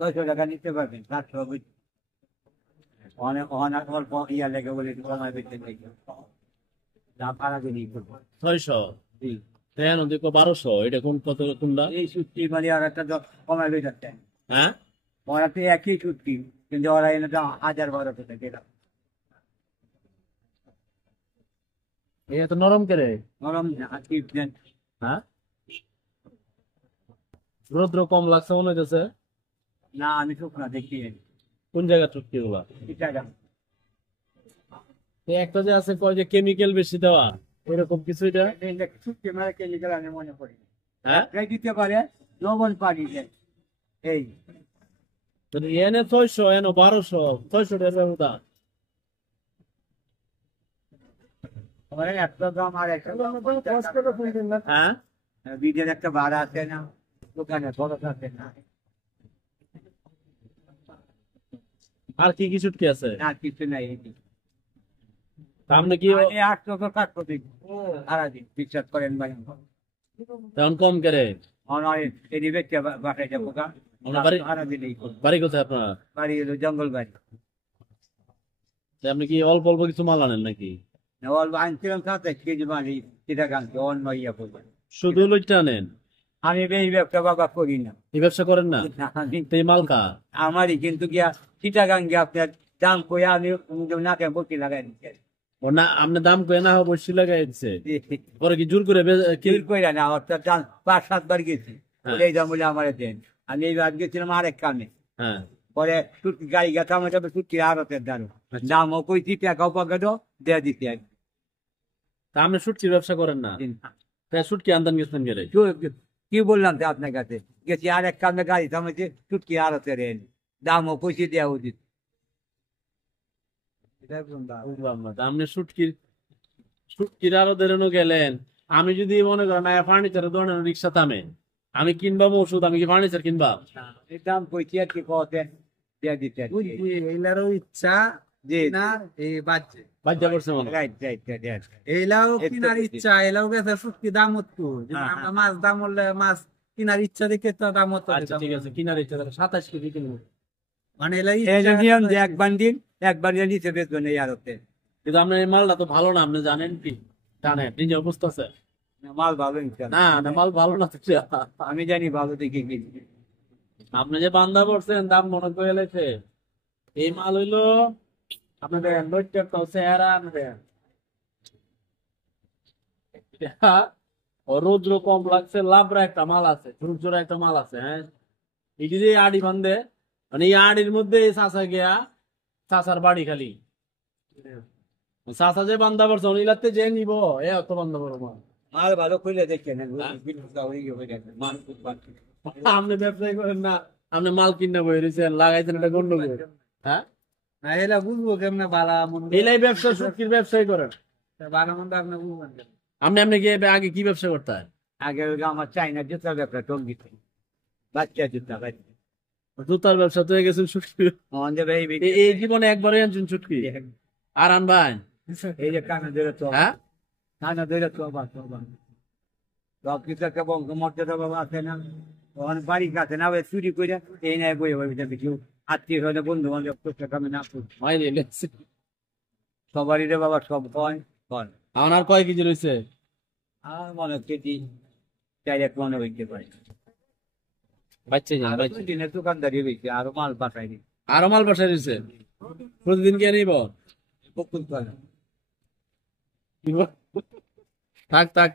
600 টাকা নিতে পারবেন 700 অনেক অনেক অল্প ইয়া লেগে বলে কমায় বেঁচে লেগে দাম ভাড়া দিয়ে করবো 600 জি কেন দেখো 1200 এটা কোন কত কোনটা এই সূত্রি মানে আর একটা কমায় লই যাচ্ছে হ্যাঁ ওরা তো একই সূত্রি কিন্তু ওরা এনে তো 1000-1200 টাকা এরকম এটা তো নরম করে নরম না কি দেন হ্যাঁ রোদ্র কম লাগছে মনে হইতেছে না আমি শুকনা দেখি কোন জায়গা চুটকি গুলা এটা দাম একটা যে আছে কয় যে কেমিক্যাল বেশি দেওয়া এরকম কিছু এটা সূত্রি মানে কেমিক্যাল আমি মনে করি হ্যাঁ এই দিতে পারে লবণ পানি দেন এই এনে 600 এনে 1200 600 টাকা ব্যবধান আমার একটা দাম আর একটা দাম হ্যাঁ বিদের একটা ভাড়া আছে না দোকানে খরচ আছে না আর কি কি চুটকি আছে না কিছু নাই আপনি কি আমি 800 তো কাটবো সারাদিন বিশ্বাস করেন ভাই তেমন কম করে অনয় এদিকে বেচে বাসায় যাবো গা আপনার বাড়ি সারাদিনেই বাড়ি কোথায় আপনার বাড়ি হলো জঙ্গল বাড়ি তা আপনি কি অল্প অল্প কিছু মাল আনেন নাকি অল্প আনছিলাম 27 কেজি মালি সেটা গানছে অন্য ইয়া করবো শুধু লইটা আনেন আমি এই ব্যবসা বাবা করি না এই ব্যবসা করেন না তো এই মাল কা আমারই কিন্তু গিয়া চিটাগাং গিয়া আপনার দাম কইয়া আমি নাকে বসি লাগাই দিচ্ছি ও না আপনি দাম কই না বসি লাগাই দিছে পরে কি জোর করে কি কিল কইরা না অর্থাৎ দাম 5-7 বার গেছি হ্যাঁ। এই দাম বলে আমার দেন আমি এইবার গেছিলাম আরেক কামে হ্যাঁ পরে টুটকি গাড়ি গেছে আমার যাবে টুটকি আড়তের দারো দামও কইছি টাকাও পকেটও দিয়ে দিতে তা আপনি শুটকির ব্যবসা করেন না তাই শুটকি আনতেন গেছেন গেলে কি বললাম তো আপনার কাছে গেছি আরেক কামে গাড়ি থামেছে টুটকি আড়তের এন দামও কইছি দেওয়া উচিত বুঝলাম না তা আপনি শুটকির আরো দেরেনো গেলেন আমি যদি মনে করেন ফার্নিচারের ধরনের রিক্সা থামে আমি কিনবা ওষুধ আমি কি ফার্নিচার কিনবা দাম কইছি আর কি কতে দিয়ে দিতে এইলারও ইচ্ছা জি না এই বাচ্চা বাজ্যা করছে মনে হয়। রাইট রাইট রাইট এইলাও কিনার ইচ্ছা এলাও গেছে শুটকি দাম হতো হ্যাঁ, আমরা মাছ দাম হলে মাছ কিনার ইচ্ছা দেখে তো দাম হতো আচ্ছা ঠিক আছে কিনার ইচ্ছা 27 কেজি কিনবো মানে এলাই এই যে নিয়ম যে একবার দিন একবার দিয়ে নিতে বেচবেন এই আড়তে কিন্তু আপনার এই মালটা তো ভালো না আপনি জানেন কি জানেন নিজে অবস্থা আছে মাল ভালো ইনশাআল্লাহ। না না মাল ভালো না তো আমি জানি ভালো দেখে কিনি আপনি যে বান্দা করছেন দাম মনে করে এলেছে এই মাল হইলো আপনাদের লোকটার তো চেহারা আনবেন রৌদ্র কম লাগছে লাভরা একটা মাল আছে ঝুরঝুরা একটা মাল আছে হ্যাঁ এই যে আড়ি বান্ধে মানে এই আড়ির মধ্যে চাষা গিয়া চাষার বাড়ি খালি চাষা যে বান্ধা করছে উনিলাতে যে নিব এ অত বান্ধা করো মাল মাল ভালো খুলে দেখেন মাল আপনি ব্যবসায়ী করেন না আপনি মাল কিনে বই রয়েছেন লাগাইছেন এটা গন্ডগোল হ্যাঁ না এলা বুঝবো কেমনে বালা মন্দ এলাই ব্যবসা শুটকির ব্যবসায়ী করেন বালা মন্দ আপনি বুঝবেন কেমনে? আপনি গিয়ে আগে কি ব্যবসা করতেন আগে আমার চাইনা জুতার ব্যবসা টঙ্গিতে বাচ্চা জুতা বাচ্চা জুতার ব্যবসা তো হয়ে গেছেন শুটকি আমাদের এই এই জীবনে একবারে আনছেন শুটকি আর আনবাই এই যে কানা ধরে তো হ্যাঁ কানা ধরে তো সব কিছু একটা বংশমর্যাদা বাবা আছে না ওখানে বাড়ি কাছে না চুরি করে এই নাই বই হবে কেউ আত্মীয় হলে বন্ধু বান্ধব করতে কামে না করছে মাই লেগেছে সবারই রে বাবা সব হয় কর আমার আর কয় কেজি রয়েছে আর মনে কেজি 4 মনে হইতে পারে বাচ্চা যান আরো দিনের দোকানদারি হয়েছে আরো মাল পাঠাই দি আরো মাল বাসায় রয়েছে প্রতিদিন কে নিব বকুল করে থাক থাক